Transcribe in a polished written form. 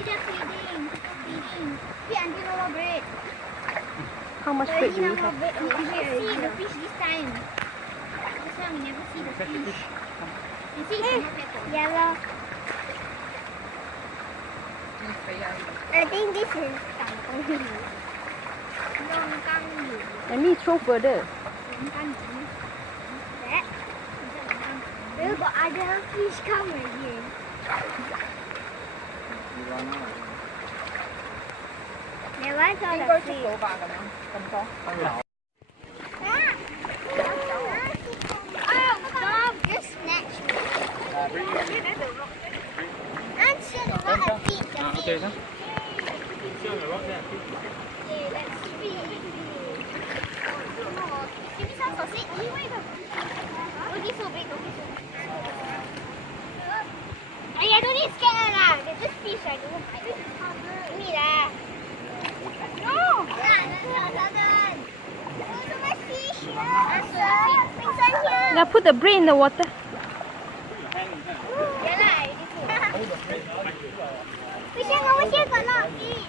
See them feeding. See until no more bread. How much bread do you have? We never see the fish this time. This time we never see the fish. You see it's not better. Yellow. I think this is kangkong. Let me throw further. That. We've got other fish come again. There was all the fish. Oh, Bob just snatched me. I'm sure the lot of fish. Okay, let's see. Give me some sausage. Oh, this so big. I don't need scan lah. There's just fish. I don't know. Give me lah. No. So much fish here. Bring some here. Now put the bread in the water. Yeah lah. Fish over here got a lot of fish.